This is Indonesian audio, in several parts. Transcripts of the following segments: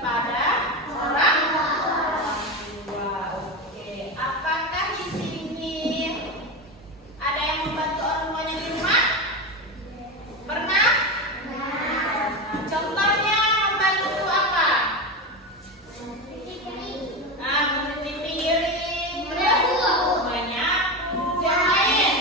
kepada orang tua. Oke, apakah di sini ada yang membantu orang tuanya di rumah? Pernah? Nah, contohnya membantu apa? Nah, mencuci piring, menyapu, yang lain.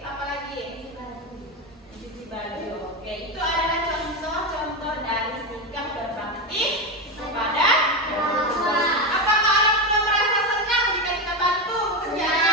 Apa lagi? Mencuci baju. Oke, itu adalah contoh-contoh dari sikap berbakti kepada orang tua. Apakah orang tua merasa senang jika kita bantu pekerjaannya?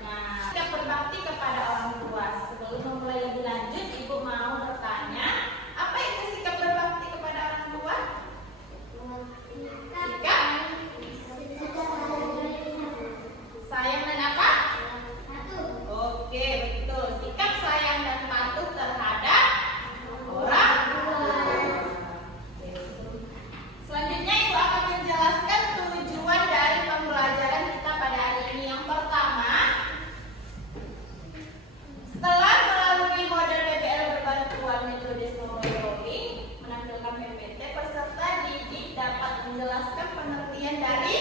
Nah, sikap berbakti kepada orang tua. Sebelum memulai lebih lanjut, Ibu mau bertanya, apa itu sikap berbakti kepada orang tua? Sikap sayang dan apa? Oke, betul. Sikap sayang dan patuh terhadap orang tua. Selanjutnya Ibu akan menjelaskan tujuan dari pembelajaran kita pada hari ini. Yang pertama, setelah melalui model PBL berbantuan metode snowballing menampilkan PPT, peserta didik dapat menjelaskan pengertian dari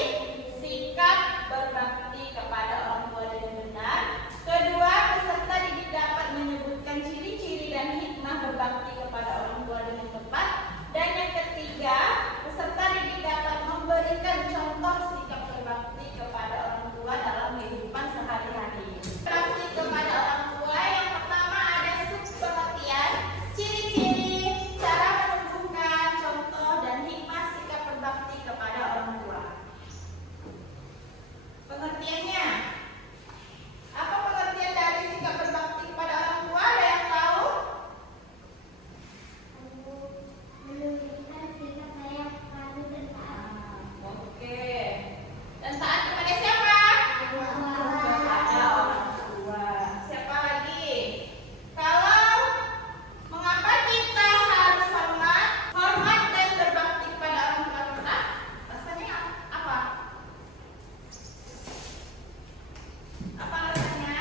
sikap berbakti kepada orang tua dengan benar. Kedua, peserta didik dapat menyebutkan ciri-ciri dan hikmah berbakti kepada orang tua dengan tepat. Dan yang ketiga, peserta didik dapat memberikan contoh sikap berbakti kepada orang tua dalam kehidupan sehari-hari. Berbakti kepada orang tua yang pertama ada pengertian, ciri-ciri, cara menunjukkan, contoh, dan hikmah sikap berbakti kepada orang tua. Pengertiannya, apa pengertian dari sikap berbakti kepada orang tua? Ada yang tahu? Oke. Dan taat kepada siapa? Kepada orang tua. Siapa lagi? Kalau mengapa kita harus hormat dan berbakti kepada orang tua kita? Rasanya apa? Apa alasannya?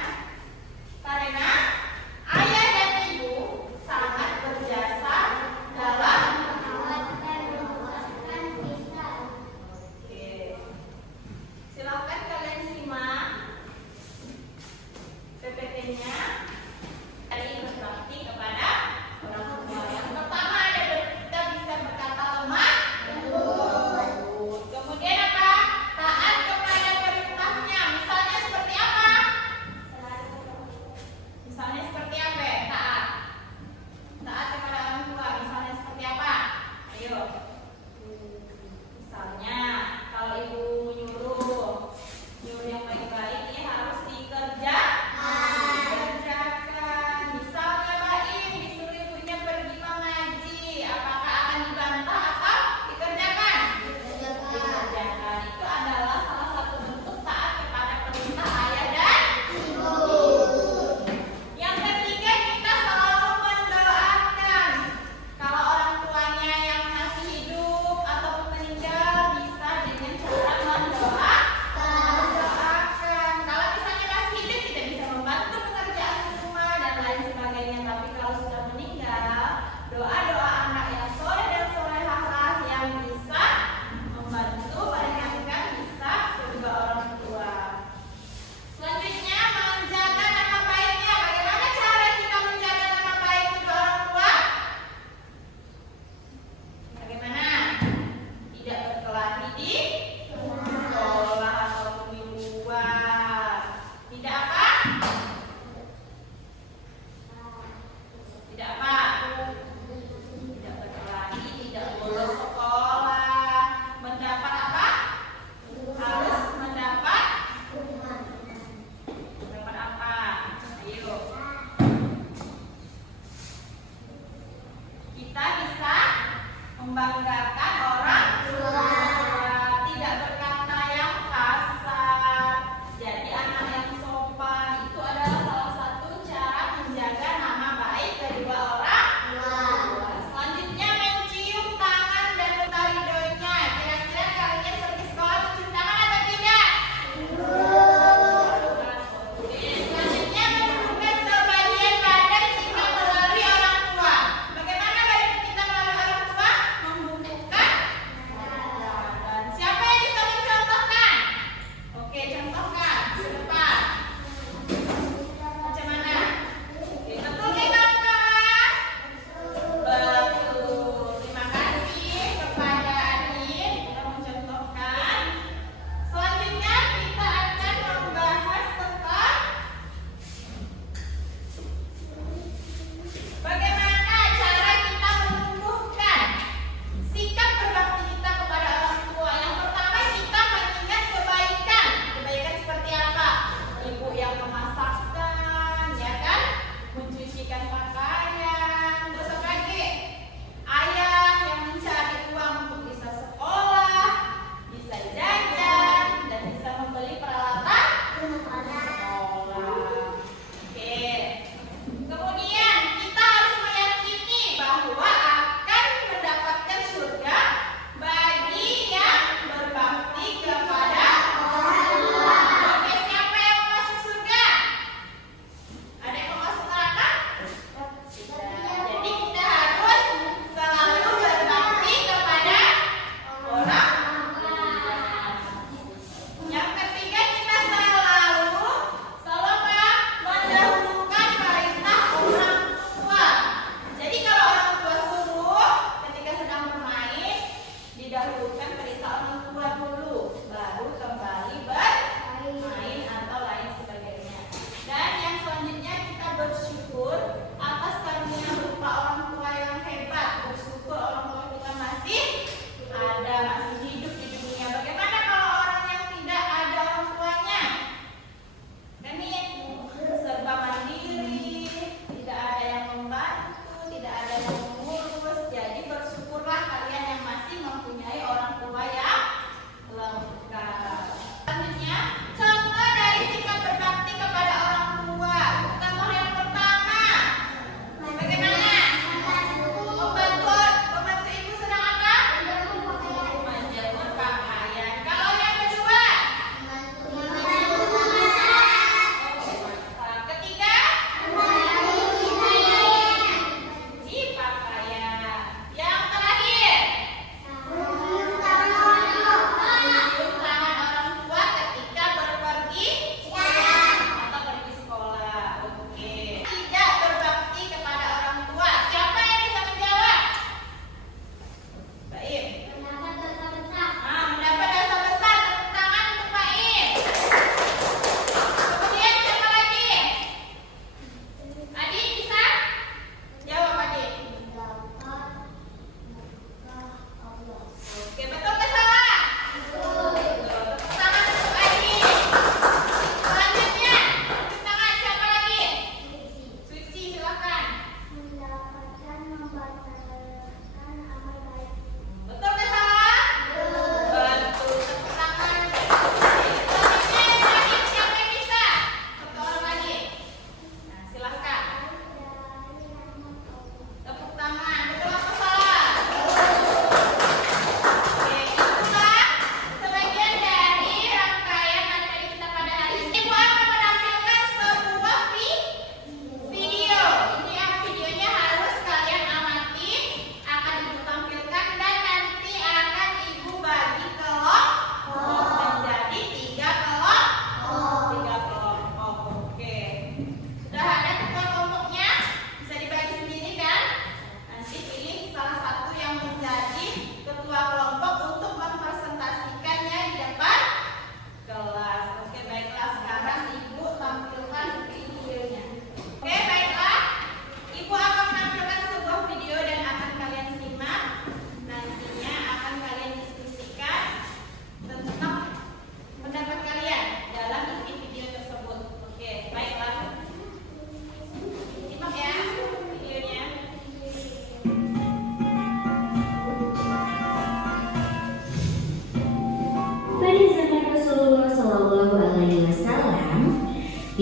Karena ayah dan ibu sangat berjasa dalam Oke. Silakan kalian simak PPT-nya dari berbakti kepada orang tua. Yang pertama ada kita bisa berkata lemah lembut. Kemudian apa? Taat kepada perintahnya. Misalnya seperti apa? Misalnya seperti apa? Taat. Taat kepada orang tua. Misalnya seperti apa? Ayo. Misalnya kalau ibu nyuruh yang baik-baik, ini harus dikerjakan. Misalnya Mbak Im disuruh ibunya pergi mengaji, apakah akan dibantah atau dikerjakan? Dikerjakan. Itu adalah salah satu bentuk taat kepada perintah ayah dan ibu. Yang ketiga, kita selalu mendoakan. Kalau orang tuanya yang masih hidup ataupun meninggal, bisa dengan cara mendoakan. Kalau misalnya masih hidup, kita bisa membantu pekerjaan rumah dan lain sebagainya. Tapi kalau sudah meninggal, doa-doa anak yang soleh dan solehah yang bisa membantu meringankan hisab kedua orang tua. Selanjutnya, menjaga nama baiknya. Bagaimana cara kita menjaga nama baik kedua orang tua? Bagaimana? Tidak berkelahi di sekolah ataupun di luar. Tidak apa? Tidak apa? Tidak berkelahi, tidak bolos sekolah. Mendapat apa? Harus mendapat apa? Ayo. Kita bisa membanggakan orang tua. Tidak berkata yang kasar. Jadi anak yang sopan itu adalah salah satu cara menjaga nama baik kedua orang tua. Selanjutnya, mencium tangan dan mentaridonya. Kira-kira kalian pergi sekolah mencium tangan atau tidak? Selanjutnya, menunjukkan sebagian badan jika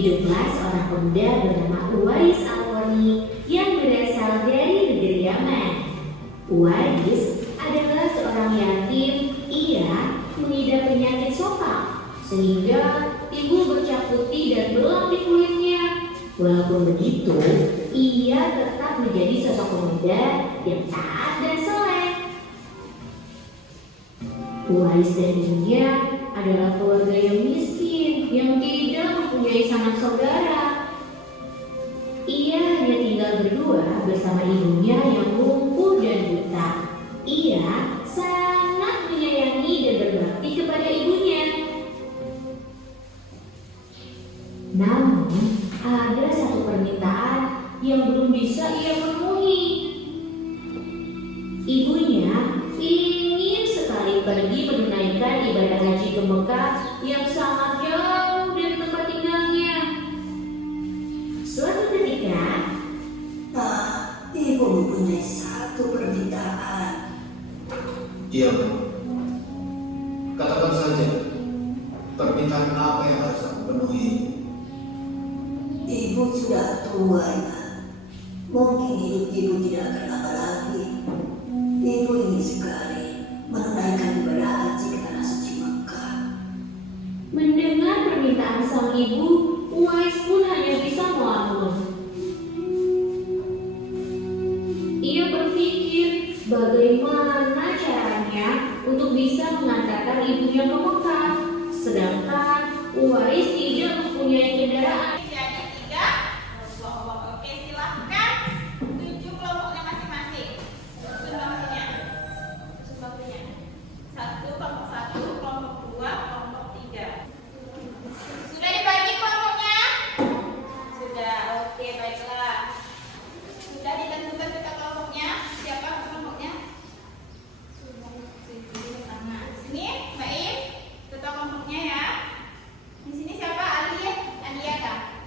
hiduplah seorang pemuda bernama Uwais Al-Qarni yang berasal dari negeri Yaman. Uwais adalah seorang yatim. Ia mengidap penyakit sokak sehingga timbul bercak putih dan belang di kulitnya. Walaupun begitu, ia tetap menjadi sosok pemuda yang taat dan soleh. Uwais dan ibunya adalah keluarga yang miskin yang tidak mempunyai sanak saudara. Ia hanya tinggal berdua bersama ibunya yang lumpuh dan buta. Ia sangat menyayangi dan berbakti kepada ibunya. Namun, ada satu permintaan yang belum bisa ia penuhi. Ibunya ingin sekali pergi menunaikan ibadah haji ke Mekah yang sangat jauh dari tempat tinggalnya. Suatu ketika, Ibu mempunyai satu permintaan. Iya, Bu. Katakan saja, permintaan apa yang harus aku penuhi? Ibu sudah tua, Nak. Mungkin hidup ibu tidak akan lama lagi. Ibu ingin sekali menunaikan ibadah haji ke tanah suci Mekah. mendengar permintaan sang ibu, Uwais pun hanya bisa melamun. Ia berpikir bagaimana caranya untuk bisa mengantarkan ibunya ke Mekah, sedangkan Uwais tidak mempunyai kendaraan. Jadi 3 kelompok. Oke, silahkan 7 kelompoknya masing-masing. Susun waktunya. Kelompok 1, kelompok 2, kelompok 3. Sudah dibagi kelompoknya? Sudah. Oke, baiklah. Sudah ditentukan kita kelompoknya? Siapa kelompoknya? Sudah. Sama. Sini, Mbak Im. Tetap kelompoknya ya. Di sini siapa? Ali ya? Alia kah?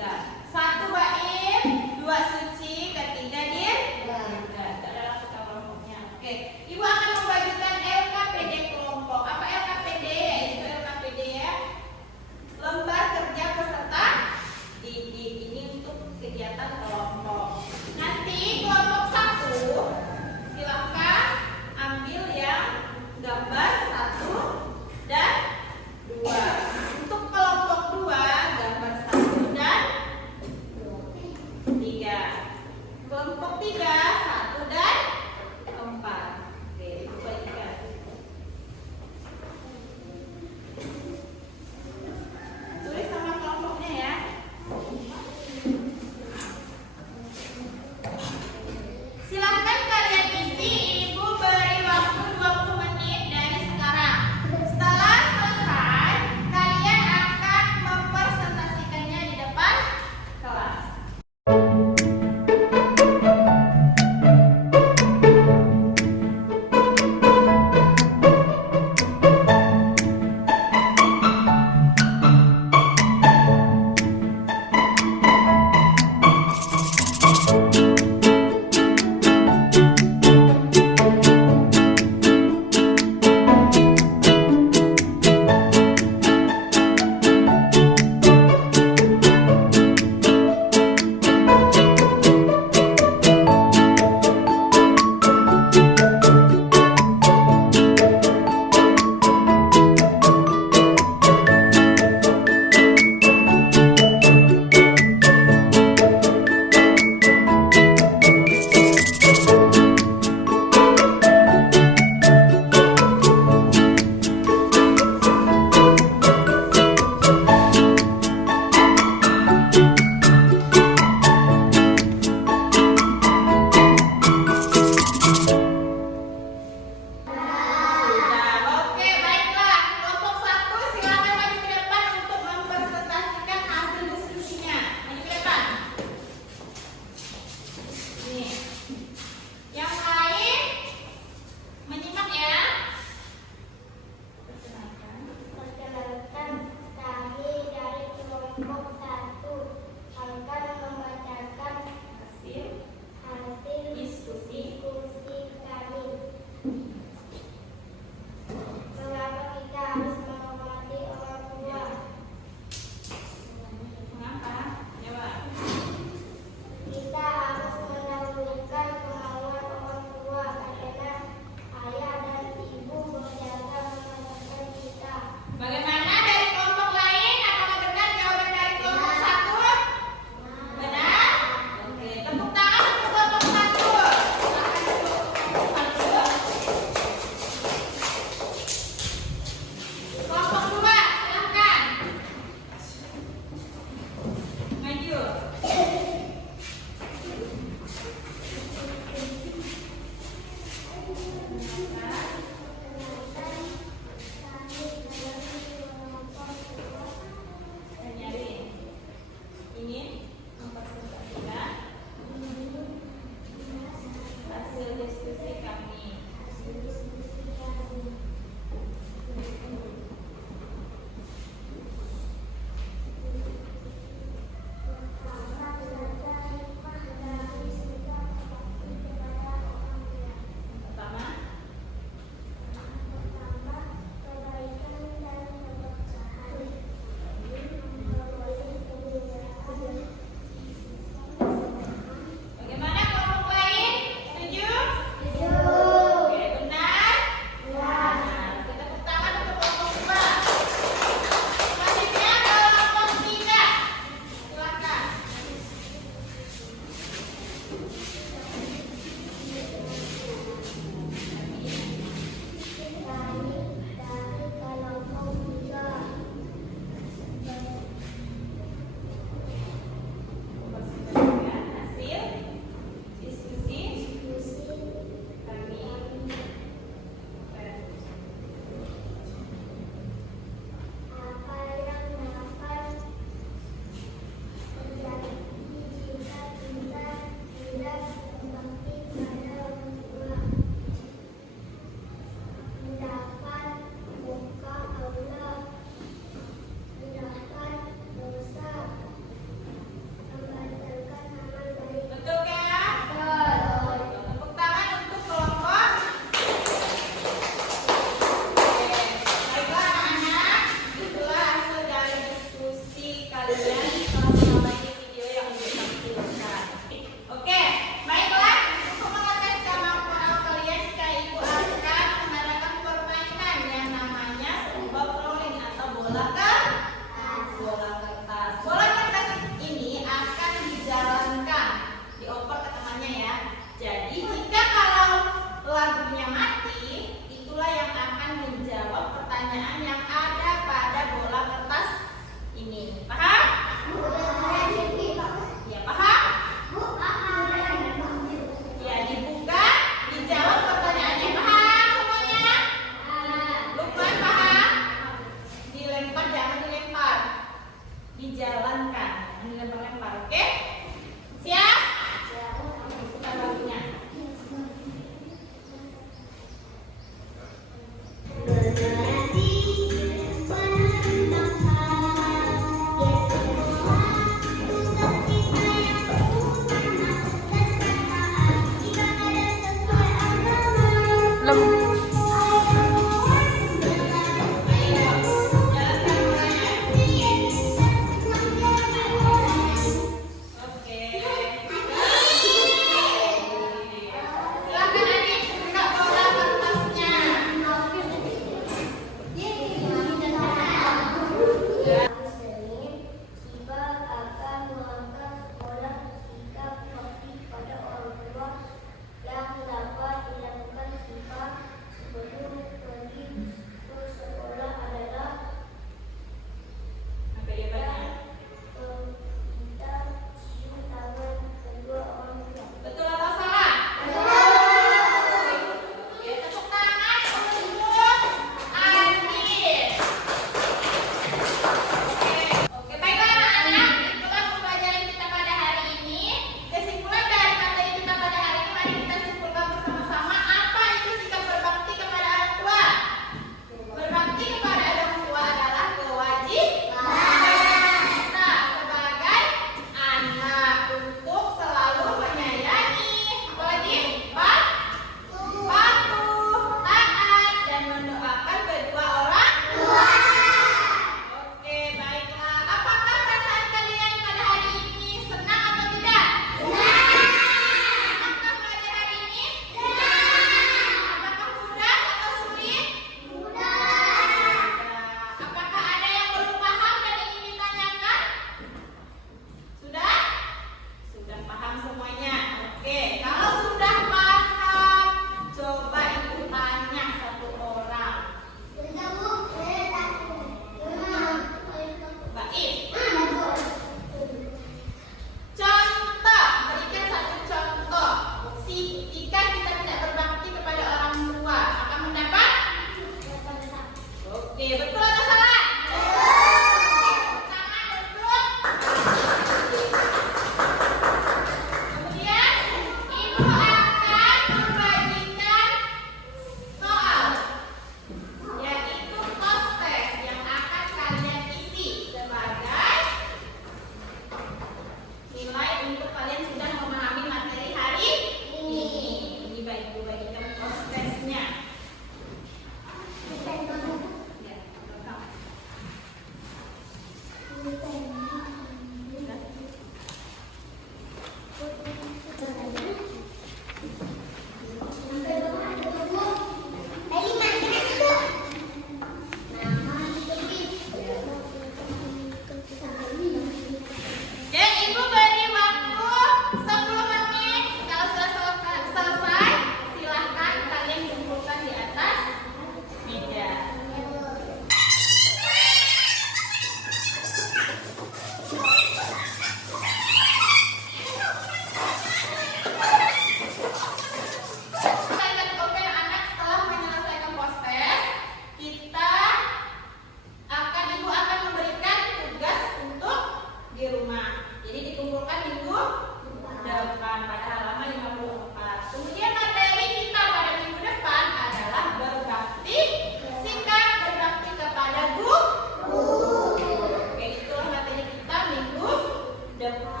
depan